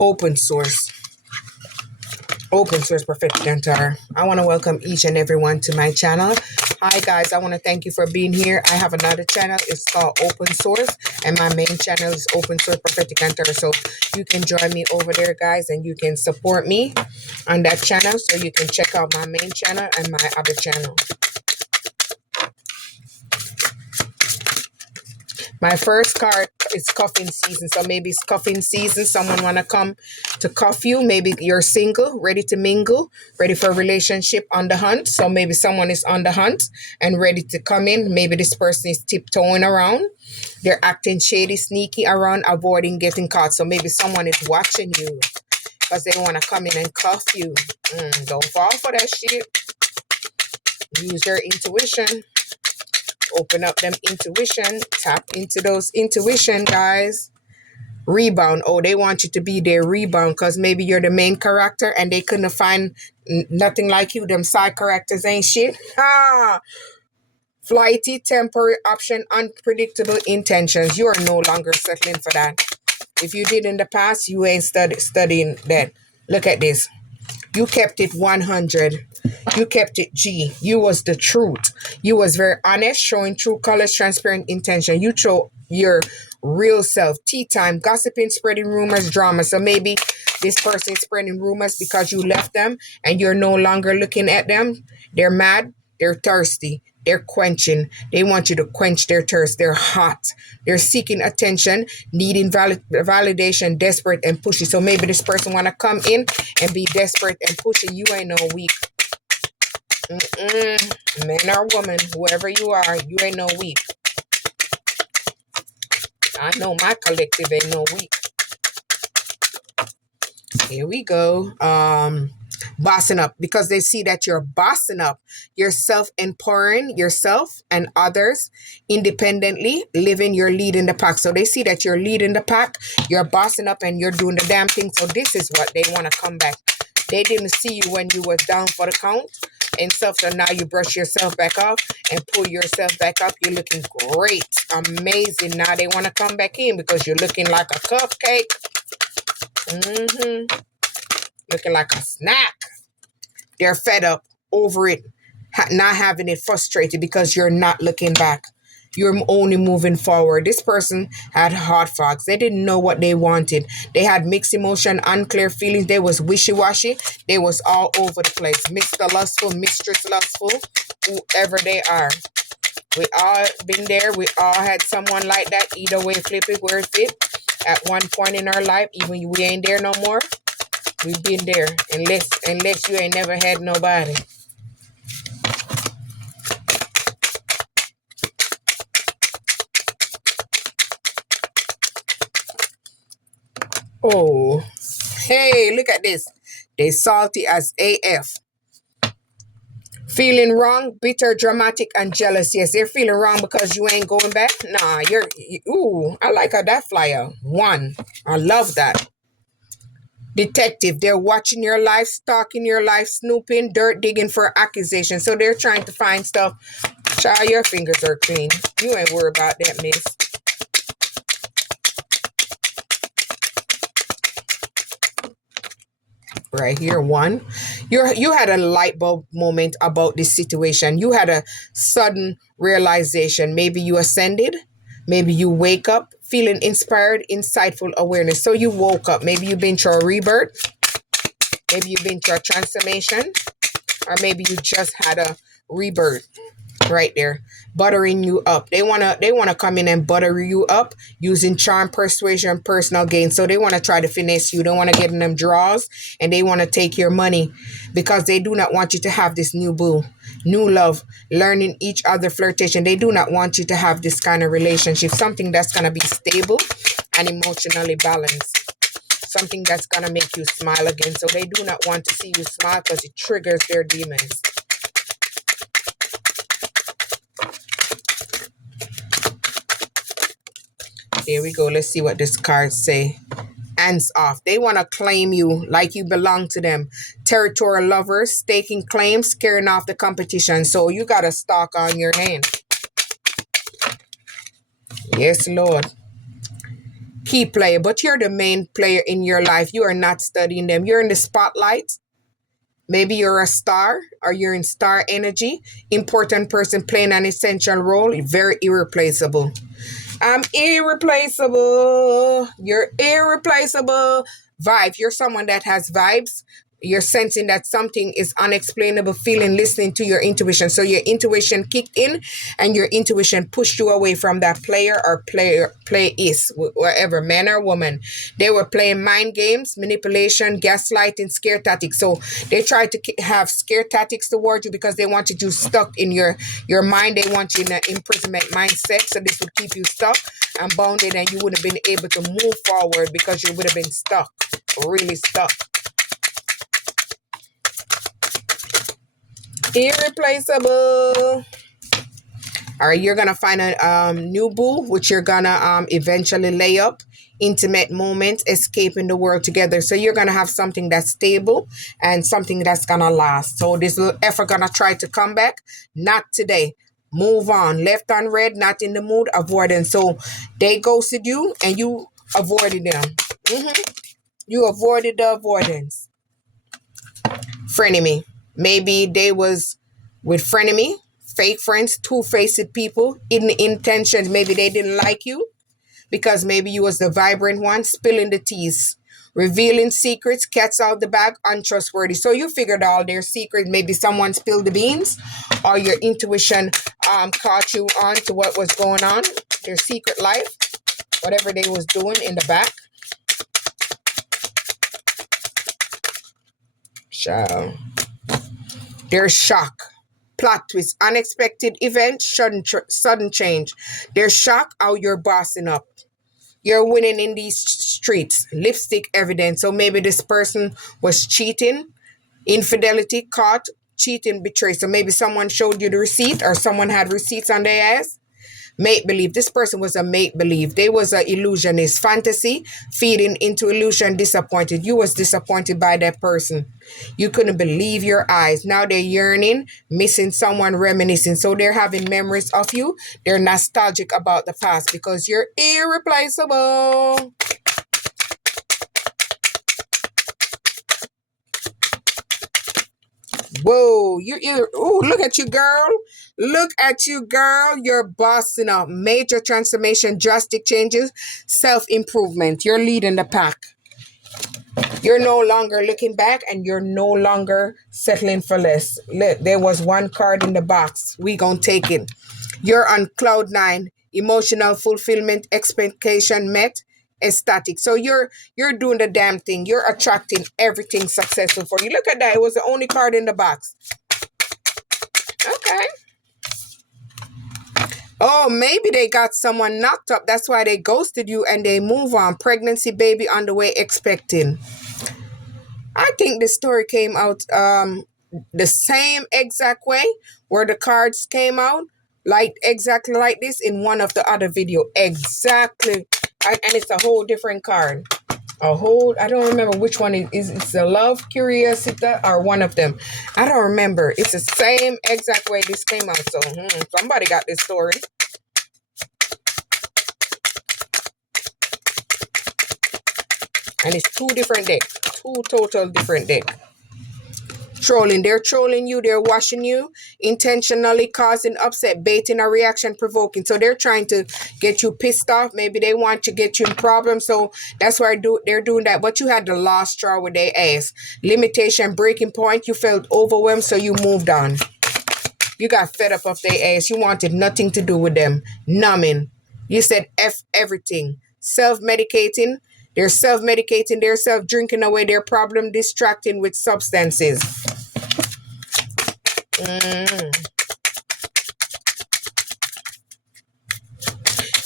Open source. Open source prophetic mentor. I want to welcome each and everyone to my channel. Hi guys, I want to thank you for being here. I have another channel. It's called Open Source, and my main channel is Open Source Prophetic Mentor. So you can join me over there, guys, and you can support me on that channel. So you can check out my main channel and my other channel. My first card is cuffing season. So maybe it's cuffing season. Someone want to come to cuff you. Maybe you're single, ready to mingle, ready for a relationship, on the hunt. So maybe someone is on the hunt and ready to come in. Maybe this person is tiptoeing around. They're acting shady, sneaky around, avoiding getting caught. So maybe someone is watching you because they want to come in and cuff you. Don't fall for that shit. Use your intuition. Open up them intuition. Tap into those intuition, guys. Rebound. Oh, they want you to be their rebound because maybe you're the main character and they couldn't find nothing like you. Them side characters ain't shit. Flighty, temporary option, unpredictable intentions. You are no longer settling for that. If you did in the past, you ain't studying that. Look at this. You kept it 100. You kept it G. You was the truth. You was very honest, showing true colors, transparent intention. You show your real self. Tea time, gossiping, spreading rumors, drama. So maybe this person is spreading rumors because you left them and you're no longer looking at them. They're mad. They're thirsty. They're quenching. They want you to quench their thirst. They're hot. They're seeking attention, needing validation, desperate and pushy. So maybe this person want to come in and be desperate and pushy. You ain't no weak. Man or woman, whoever you are, you ain't no weak. I know my collective ain't no weak. Here we go. Bossing up, because they see that you're bossing up. You're self-empowering yourself and others independently, living your lead in the pack. So they see that you're leading the pack, you're bossing up, and you're doing the damn thing. So this is what they want to come back. They didn't see you when you was down for the count and stuff. So now you brush yourself back off and pull yourself back up. You're looking great, amazing. Now they want to come back in because you're looking like a cupcake. Looking like a snack. They're fed up over it, not having it, frustrated because you're not looking back. You're only moving forward. This person had hot fogs. They didn't know what they wanted. They had mixed emotion, unclear feelings. They was wishy-washy. They was all over the place. Mr. Lustful, Mistress Lustful, whoever they are. We all been there. We all had someone like that. Either way, flip it, worth it. At one point in our life, even we ain't there no more. We've been there, unless you ain't never had nobody. Oh, hey, look at this. They salty as AF. Feeling wrong, bitter, dramatic, and jealous. Yes, they're feeling wrong because you ain't going back. Nah, ooh, I like how that flyer. 1. I love that. Detective, they're watching your life, stalking your life, snooping, dirt digging for accusations. So they're trying to find stuff. Child, your fingers are clean. You ain't worried about that, miss. Right here, 1. You had a light bulb moment about this situation. You had a sudden realization. Maybe you ascended. Maybe you wake up feeling inspired, insightful awareness. So you woke up. Maybe you've been through a rebirth. Maybe you've been through a transformation. Or maybe you just had a rebirth. Right there, buttering you up. They wanna come in and butter you up using charm, persuasion, personal gain. So they want to try to finesse you. They want to get in them draws and they want to take your money because they do not want you to have this new boo, new love, learning each other, flirtation. They do not want you to have this kind of relationship, something that's gonna be stable and emotionally balanced. Something that's gonna make you smile again. So they do not want to see you smile because it triggers their demons. Here we go. Let's see what this card say. Hands off. They want to claim you like you belong to them. Territorial lovers, staking claims, scaring off the competition. So you got a stock on your hand. Yes, Lord. key player, but you're the main player in your life. You are not studying them. You're in the spotlight. Maybe you're a star or you're in star energy. Important person playing an essential role. Very irreplaceable. I'm irreplaceable. You're irreplaceable. Vibe. You're someone that has vibes. You're sensing that something is unexplainable, feeling, listening to your intuition. So your intuition kicked in and your intuition pushed you away from that player or player, wherever, man or woman. They were playing mind games, manipulation, gaslighting, scare tactics. So they tried to have scare tactics towards you because they wanted you stuck in your mind. They want you in an imprisonment mindset. So this would keep you stuck and bounded, and you wouldn't have been able to move forward because you would have been stuck, really stuck. Irreplaceable. All right, you're gonna find a new boo, which you're gonna eventually lay up. Intimate moments, escaping the world together. So you're gonna have something that's stable and something that's gonna last. So this little effort gonna try to come back. Not today. Move on. Left on red, not in the mood, avoidance. So they ghosted you and you avoided them. You avoided the avoidance. Frenemy. Maybe they was with frenemy, fake friends, two-faced people, hidden intentions. Maybe they didn't like you because maybe you was the vibrant one, spilling the teas, revealing secrets, cats out the bag, untrustworthy. So you figured all their secrets. Maybe someone spilled the beans or your intuition caught you on to what was going on, their secret life, whatever they was doing in the back. So there's shock, plot twist, unexpected event, sudden change. There's shock how you're bossing up. You're winning in these streets. Lipstick evidence. So maybe this person was cheating, infidelity, caught, cheating, betray. So maybe someone showed you the receipt or someone had receipts on their ass. Make-believe. This person was a make-believe. They was an illusionist. Fantasy, feeding into illusion, disappointed. You was disappointed by that person. You couldn't believe your eyes. Now they're yearning, missing someone, reminiscing. So they're having memories of you. They're nostalgic about the past because you're irreplaceable. Whoa, oh, look at you, girl. Look at you, girl. You're bossing up. Major transformation, drastic changes, self-improvement. You're leading the pack. You're no longer looking back and you're no longer settling for less. Look, there was one card in the box. We gonna take it. You're on cloud 9. Emotional fulfillment, expectation met, ecstatic. So you're doing the damn thing. You're attracting everything successful for you. Look at that. It was the only card in the box. Okay. Oh, maybe they got someone knocked up. That's why they ghosted you and they move on. Pregnancy, baby on the way, expecting. I think the story came out the same exact way where the cards came out. Like exactly like this in one of the other video. Exactly. And it's a whole different card. I don't remember which one it is. It's a love, curiosity, or one of them. I don't remember. It's the same exact way this came out. So somebody got this story. And it's two different decks. Two total different decks. Trolling. They're trolling you. They're washing you. Intentionally causing upset, baiting or reaction provoking. So they're trying to get you pissed off. Maybe they want to get you in problems. So that's why they're doing that. But you had the last straw with their ass. Limitation, breaking point. You felt overwhelmed, so you moved on. You got fed up of their ass. You wanted nothing to do with them. Numbing. You said F everything. Self-medicating. They're self-medicating themselves, drinking away their problem, distracting with substances.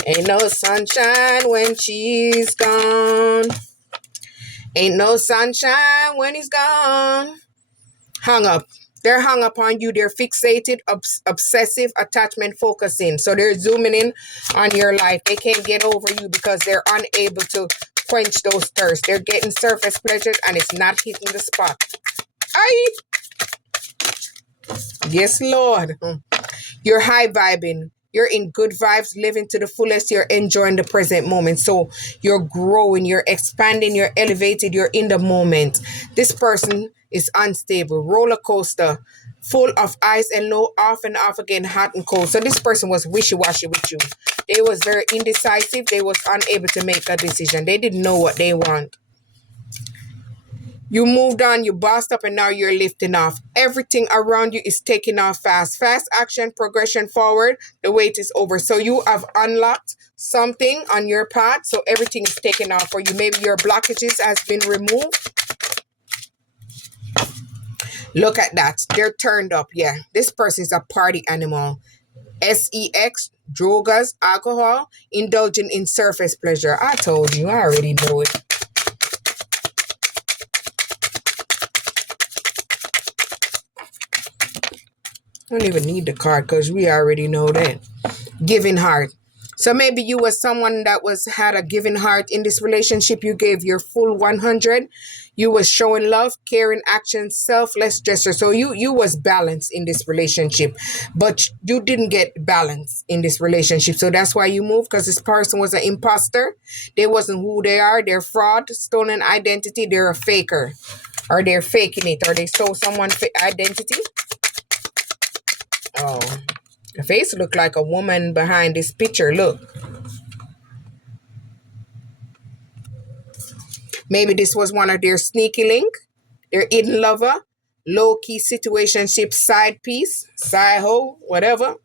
Ain't no sunshine when she's gone. Ain't no sunshine when he's gone. Hung up. They're hung up on you. They're fixated, obsessive, attachment focusing. So they're zooming in on your life. They can't get over you because they're unable to quench those thirsts. They're getting surface pleasures and it's not hitting the spot. Aye. Yes, Lord. You're high vibing. You're in good vibes, living to the fullest. You're enjoying the present moment. So you're growing, you're expanding, you're elevated, you're in the moment. This person is unstable, roller coaster, full of highs and low, off and off again, hot and cold. So this person was wishy-washy with you. They was very indecisive. They was unable to make a decision. They didn't know what they want. You moved on, you bossed up, and now you're lifting off. Everything around you is taking off fast. Fast action, progression forward. The wait is over. So you have unlocked something on your path. So everything is taking off for you. Maybe your blockages has been removed. Look at that. They're turned up. Yeah. This person is a party animal. Sex, drugs, alcohol, indulging in surface pleasure. I told you. I already know it. I don't even need the card because we already know that. Giving heart. So maybe you was someone that had a giving heart in this relationship. You gave your full 100. You was showing love, caring, action, selfless gesture. So you was balanced in this relationship, but you didn't get balance in this relationship. So that's why you moved, because this person was an imposter. They wasn't who they are. They're fraud, stolen identity. They're a faker, or they're faking it, or they stole someone's identity. Oh, the face look like a woman behind this picture. Look. Maybe this was one of their sneaky link, their hidden lover, low-key situationship, side piece, side hoe, whatever.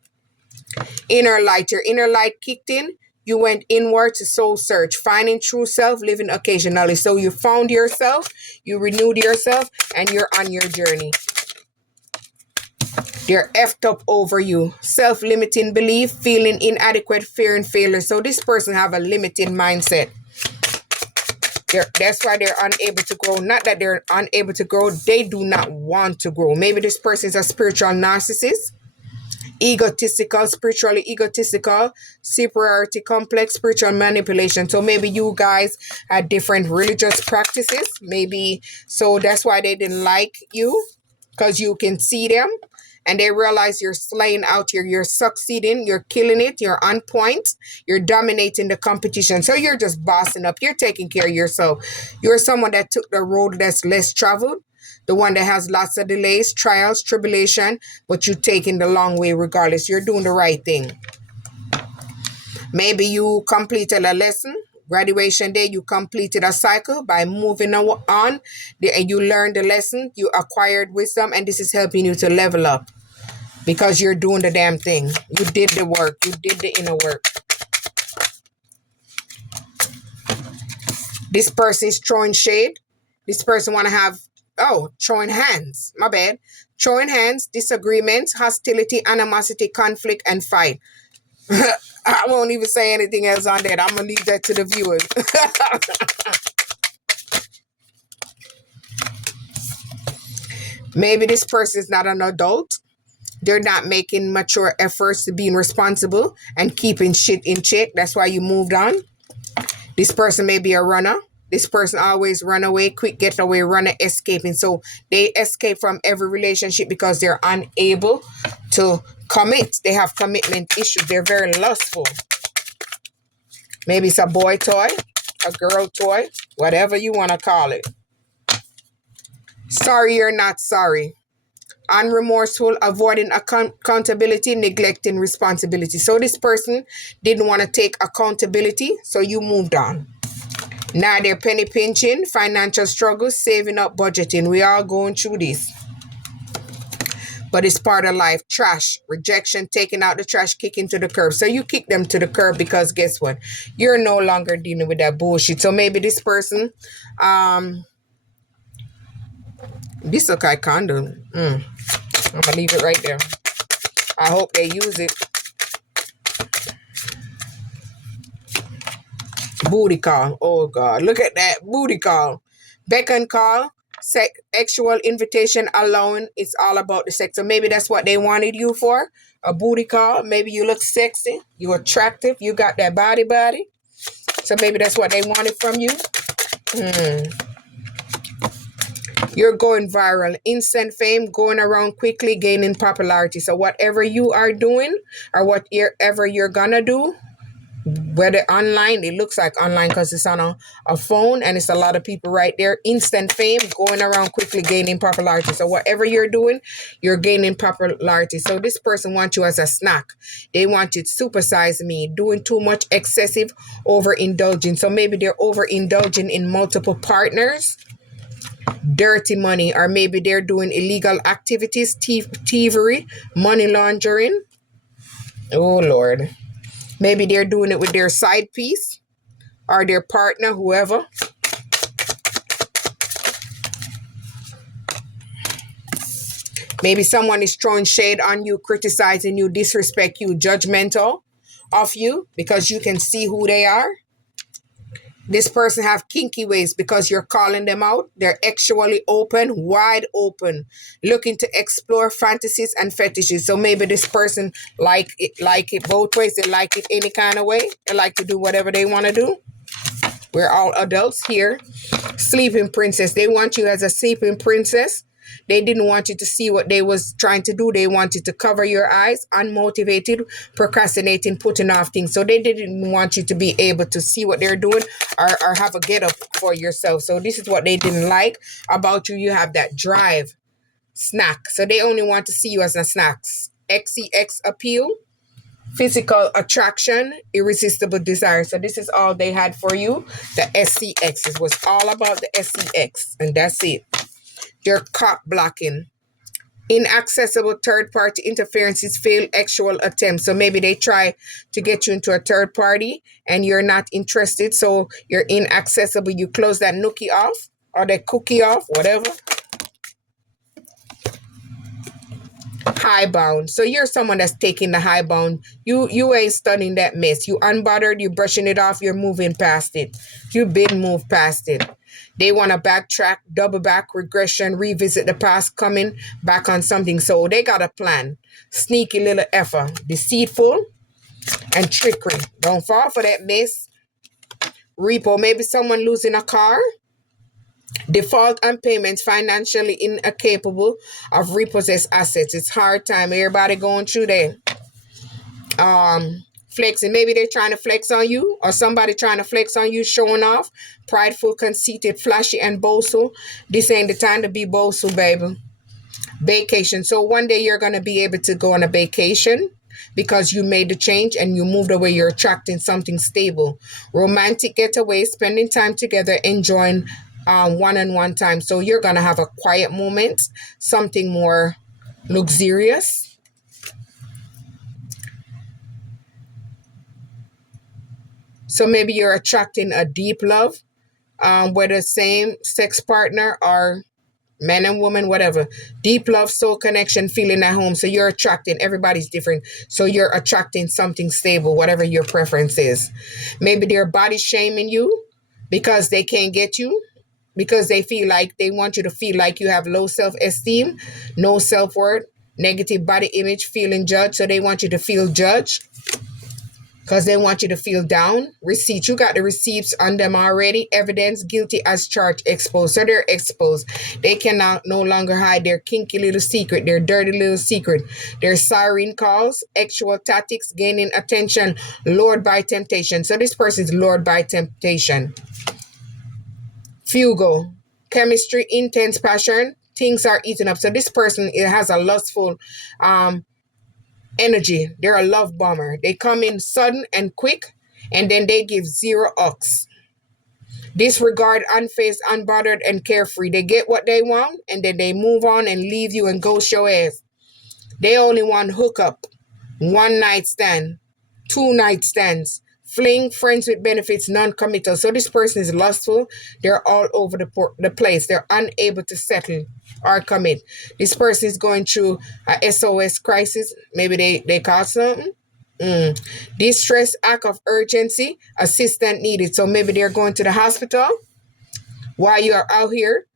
Inner light. Your inner light kicked in. You went inward to soul search, finding true self, living occasionally. So you found yourself, you renewed yourself, and you're on your journey. They're effed up over you. Self-limiting belief, feeling inadequate, fear and failure. So this person have a limiting mindset. That's why they're unable to grow. Not that they're unable to grow. They do not want to grow. Maybe this person is a spiritual narcissist. Egotistical, spiritually egotistical, superiority complex, spiritual manipulation. So maybe you guys had different religious practices. Maybe, so that's why they didn't like you, because you can see them. And they realize you're slaying out here. You're succeeding. You're killing it. You're on point. You're dominating the competition. So you're just bossing up. You're taking care of yourself. You're someone that took the road that's less traveled. The one that has lots of delays, trials, tribulation. But you're taking the long way regardless. You're doing the right thing. Maybe you completed a lesson. Graduation day, you completed a cycle by moving on. And you learned the lesson. You acquired wisdom. And this is helping you to level up. Because you're doing the damn thing. You did the work. You did the inner work. This person is throwing shade. This person want to have, throwing hands. My bad. Throwing hands, disagreements, hostility, animosity, conflict, and fight. I won't even say anything else on that. I'm going to leave that to the viewers. Maybe this person is not an adult. They're not making mature efforts to being responsible and keeping shit in check. That's why you moved on. This person may be a runner. This person always run away, quick getaway runner, escaping. So they escape from every relationship because they're unable to commit. They have commitment issues. They're very lustful. Maybe it's a boy toy, a girl toy, whatever you want to call it. Sorry, you're not sorry. Unremorseful, avoiding accountability, neglecting responsibility. So this person didn't want to take accountability, so you moved on. Now they're penny pinching, financial struggles, saving up, budgeting. We are going through this. But it's part of life. Trash, rejection, taking out the trash, kicking to the curb. So you kick them to the curb because guess what? You're no longer dealing with that bullshit. So maybe this person, this look like condom. I'm going to leave it right there. I hope they use it. Booty call. Oh, God. Look at that. Booty call. Beckon call. Sexual invitation alone. It's all about the sex. So maybe that's what they wanted you for. A booty call. Maybe you look sexy. You're attractive. You got that body. So maybe that's what they wanted from you. You're going viral. Instant fame, going around quickly, gaining popularity. So whatever you are doing or whatever you're gonna do, whether online, it looks like online because it's on a phone and it's a lot of people right there. Instant fame, going around quickly, gaining popularity. So whatever you're doing, you're gaining popularity. So this person wants you as a snack. They want you to supersize me, doing too much, excessive, overindulging. So maybe they're overindulging in multiple partners, dirty money, or maybe they're doing illegal activities, thievery, money laundering. Oh Lord. Maybe they're doing it with their side piece or their partner, whoever. Maybe someone is throwing shade on you, criticizing you, disrespect you, judgmental of you because you can see who they are. This person have kinky ways because you're calling them out. They're sexually open, wide open, looking to explore fantasies and fetishes. So maybe this person like it both ways. They like it any kind of way. They like to do whatever they want to do. We're all adults here. Sleeping princess. They want you as a sleeping princess. They didn't want you to see what they was trying to do. They wanted to cover your eyes, unmotivated, procrastinating, putting off things. So they didn't want you to be able to see what they're doing or have a get up for yourself. So this is what they didn't like about you. You have that drive, snack. So they only want to see you as a snack. XCX appeal, physical attraction, irresistible desire. So this is all they had for you. The SCX. It was all about the SCX. And that's it. You're cock blocking. Inaccessible third-party interferences, failed actual attempts. So maybe they try to get you into a third party and you're not interested. So you're inaccessible. You close that nookie off or the cookie off, whatever. Highbound. So you're someone that's taking the highbound. You ain't studying that mess. You unbothered, you brushing it off, you're moving past it. You've been moved past it. They want to backtrack, double back, regression, revisit the past, coming back on something. So they got a plan. Sneaky little effort, deceitful, and trickery. Don't fall for that mess. Repo, maybe someone losing a car. Default on payments, financially incapable of repossessed assets. It's hard time. Everybody going through there. Flexing. Maybe they're trying to flex on you or somebody trying to flex on you, showing off. Prideful, conceited, flashy, and boastful. This ain't the time to be boastful, baby. Vacation. So one day you're going to be able to go on a vacation because you made the change and you moved away. You're attracting something stable. Romantic getaway, spending time together, enjoying one-on-one time. So you're going to have a quiet moment, something more luxurious. So maybe you're attracting a deep love, whether same sex partner or man and woman, whatever. Deep love, soul connection, feeling at home. So you're attracting, everybody's different. So you're attracting something stable, whatever your preference is. Maybe they're body shaming you because they can't get you, because they feel like they want you to feel like you have low self-esteem, no self-worth, negative body image, feeling judged. So they want you to feel judged because they want you to feel down. Receipts, you got the receipts on them already. Evidence, guilty as charged, exposed. So they're exposed. They cannot no longer hide their kinky little secret, their dirty little secret. Their siren calls, actual tactics, gaining attention, lured by temptation. So this person is lured by temptation. Fugal, chemistry, intense passion, things are eaten up. So this person, it has a lustful energy. They're a love bomber. They come in sudden and quick, and then they give zero ucks. Disregard, unfazed, unbothered, and carefree. They get what they want, and then they move on and leave you and ghost your ass. They only want hookup, one night stand, 2 night stands, fling, friends with benefits, non-committal. So this person is lustful. They're all over the place. They're unable to settle or commit. This person is going through a SOS crisis. Maybe they caught something. Distress, act of urgency, assistance needed. So maybe they're going to the hospital while you're out here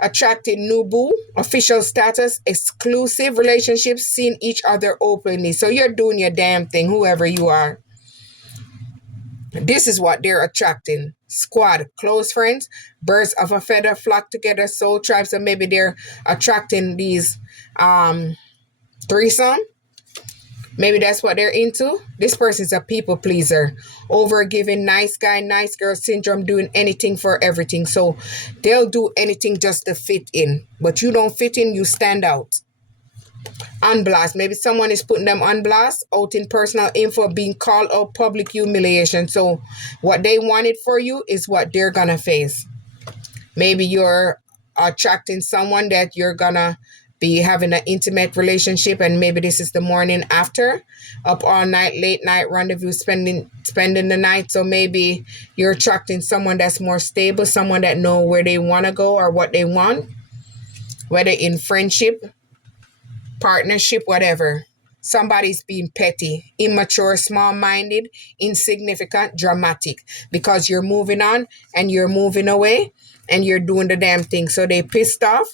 attracting new boo, official status, exclusive relationships, seeing each other openly. So you're doing your damn thing, whoever you are. This is what they're attracting. Squad, close friends, birds of a feather flock together, soul tribes, and maybe they're attracting these threesome. Maybe that's what they're into. This person's a people pleaser, overgiving, nice guy, nice girl syndrome, doing anything for everything. So they'll do anything just to fit in. But you don't fit in, you stand out. On blast. Maybe someone is putting them on blast, out in personal info, being called out, public humiliation. So what they wanted for you is what they're gonna face. Maybe you're attracting someone that you're gonna be having an intimate relationship, and maybe this is the morning after, up all night, late night rendezvous, spending the night. So maybe you're attracting someone that's more stable, someone that know where they want to go or what they want, whether in friendship, partnership, whatever. Somebody's being petty, immature, small minded, insignificant, dramatic, because you're moving on and you're moving away and you're doing the damn thing. So they pissed off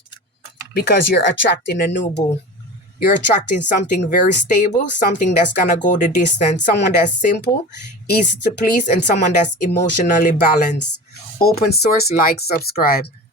because you're attracting a new boo. You're attracting something very stable, something that's gonna go the distance, someone that's simple, easy to please, and someone that's emotionally balanced. Open source, like, subscribe.